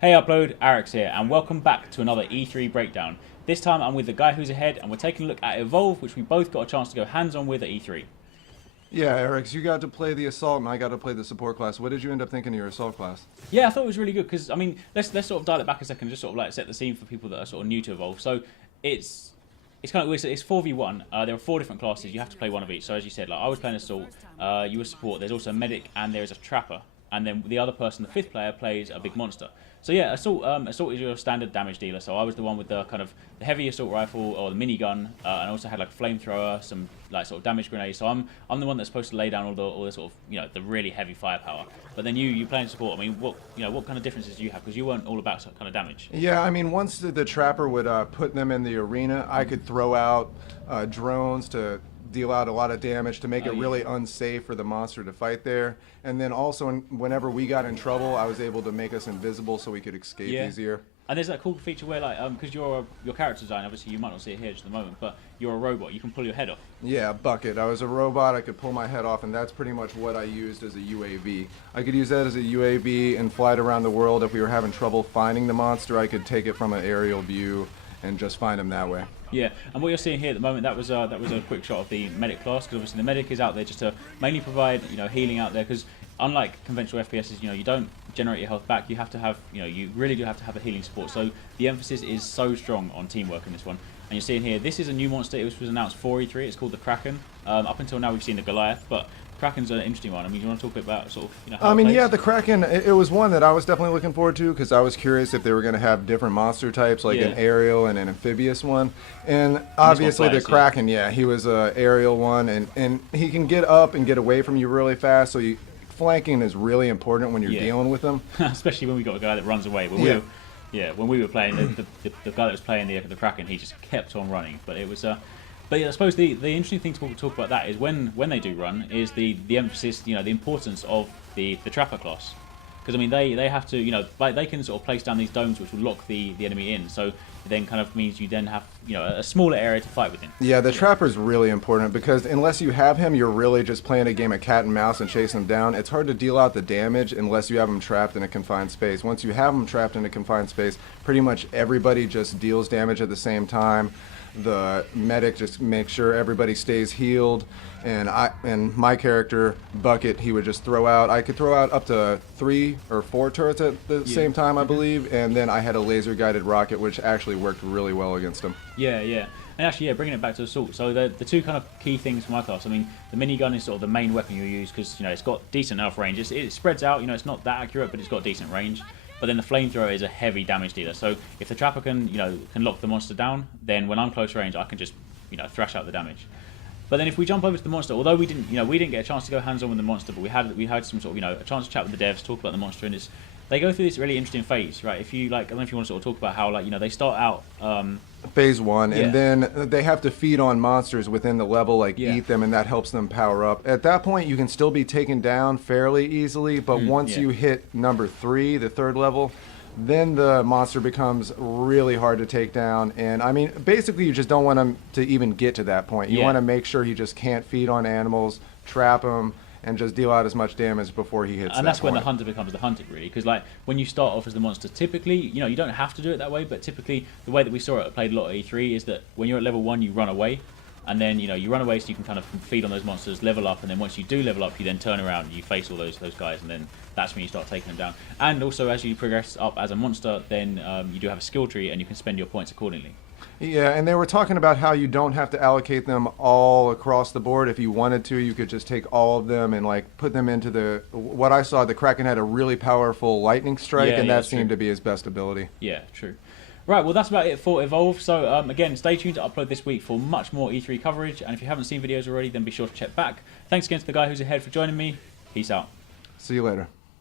Hey Upload, Alex here, and welcome back to another E3 breakdown. This time I'm with the guy who's ahead, and we're taking a look at Evolve, which we both got a chance to go hands-on with at E3. Yeah, Eric, you got to play the Assault, and I got to play the Support class. What did you end up thinking of your Assault class? Yeah, I thought it was really good, because, I mean, let's sort of dial it back a second, just sort of like set the scene for people that are sort of new to Evolve. So, it's kind of weird. It's 4v1. There are 4 different classes. You have to play one of each. So, as you said, like I was playing Assault, you were Support. There's also a Medic, and there is a Trapper. And then the other person, the 5th player, plays a big monster. So yeah, Assault is your standard damage dealer. So I was the one with the kind of the heavy assault rifle or the minigun, and also had like a flamethrower, some like sort of damage grenades. So I'm the one that's supposed to lay down all the sort of the really heavy firepower. But then you play in Support. I mean, what kind of differences do you have? Because you weren't all about kind of damage. Yeah, I mean, once the Trapper would put them in the arena, I could throw out drones to deal out a lot of damage to make it really unsafe for the monster to fight there. And then also, whenever we got in trouble, I was able to make us invisible so we could escape easier. And there's that cool feature where, like, because your character design, obviously you might not see it here just at the moment, but you're a robot, you can pull your head off. Yeah, Bucket. I was a robot, I could pull my head off, and that's pretty much what I used as a UAV. I could use that as a UAV and fly it around the world. If we were having trouble finding the monster, I could take it from an aerial view and just find him that way. Yeah, and what you're seeing here at the moment, that was a quick shot of the medic class, because obviously the medic is out there just to mainly provide healing out there, because unlike conventional FPSs, you don't generate your health back. You have to have you really do have to have a healing support. So the emphasis is so strong on teamwork in this one. And you're seeing here, this is a new monster. It was announced for E3. It's called the Kraken. Up until now, we've seen the Goliath, but Kraken's an interesting one. I mean, you want to talk about sort of how I mean, it plays? yeah, the Kraken, it was one that I was definitely looking forward to because I was curious if they were going to have different monster types, like an aerial and an amphibious one. And obviously the Kraken, he was an aerial one, and he can get up and get away from you really fast, so flanking is really important when you're dealing with them. Especially when we got a guy that runs away. When we were playing, the guy that was playing the Kraken, he just kept on running. But it was... But yeah, I suppose the interesting thing to talk about that is when they do run is the emphasis, the importance of the Trapper class. Because I mean they have to like they can sort of place down these domes which will lock the enemy in. So it then kind of means you then have a smaller area to fight within. Yeah, the Trapper's really important because unless you have him, you're really just playing a game of cat and mouse and chasing him down. It's hard to deal out the damage unless you have him trapped in a confined space. Once you have him trapped in a confined space, pretty much everybody just deals damage at the same time. The medic just makes sure everybody stays healed, and my character Bucket, he would just throw out. I could throw out up to 3 or 4 turrets at the same time, I believe, and then I had a laser guided rocket, which actually worked really well against him. Yeah. And actually, bringing it back to Assault, so the two kind of key things for my class, I mean, the minigun is sort of the main weapon you use because, it's got decent enough range. It spreads out, it's not that accurate, but it's got decent range. But then the flamethrower is a heavy damage dealer. So if the Trapper can lock the monster down, then when I'm close range, I can just, thrash out the damage. But then if we jump over to the monster, although we didn't get a chance to go hands-on with the monster, but we had some sort of, a chance to chat with the devs, talk about the monster, and they go through this really interesting phase, right? If you I don't know if you want to sort of talk about how they start out. Phase 1, and then they have to feed on monsters within the level, eat them, and that helps them power up. At that point, you can still be taken down fairly easily, but once you hit number 3, the 3rd level, then the monster becomes really hard to take down. And I mean, basically, you just don't want them to even get to that point. You want to make sure he just can't feed on animals, trap them, and just deal out as much damage before he hits. And that's when the hunter becomes the hunted, really, because when you start off as the monster, typically, you don't have to do it that way, but typically the way that we saw it played a lot at E3 is that when you're at level 1, you run away, and then you run away so you can kind of feed on those monsters, level up, and then once you do level up, you then turn around and you face all those guys, and then that's when you start taking them down. And also, as you progress up as a monster, then you do have a skill tree, and you can spend your points accordingly. Yeah, and they were talking about how you don't have to allocate them all across the board. If you wanted to, you could just take all of them and put them into what I saw, the Kraken had a really powerful lightning strike, and that seemed to be his best ability. Yeah, true. Right, well that's about it for Evolve. So again, stay tuned to upload this week for much more E3 coverage, and if you haven't seen videos already, then be sure to check back. Thanks again to the guy who's ahead for joining me. Peace out. See you later.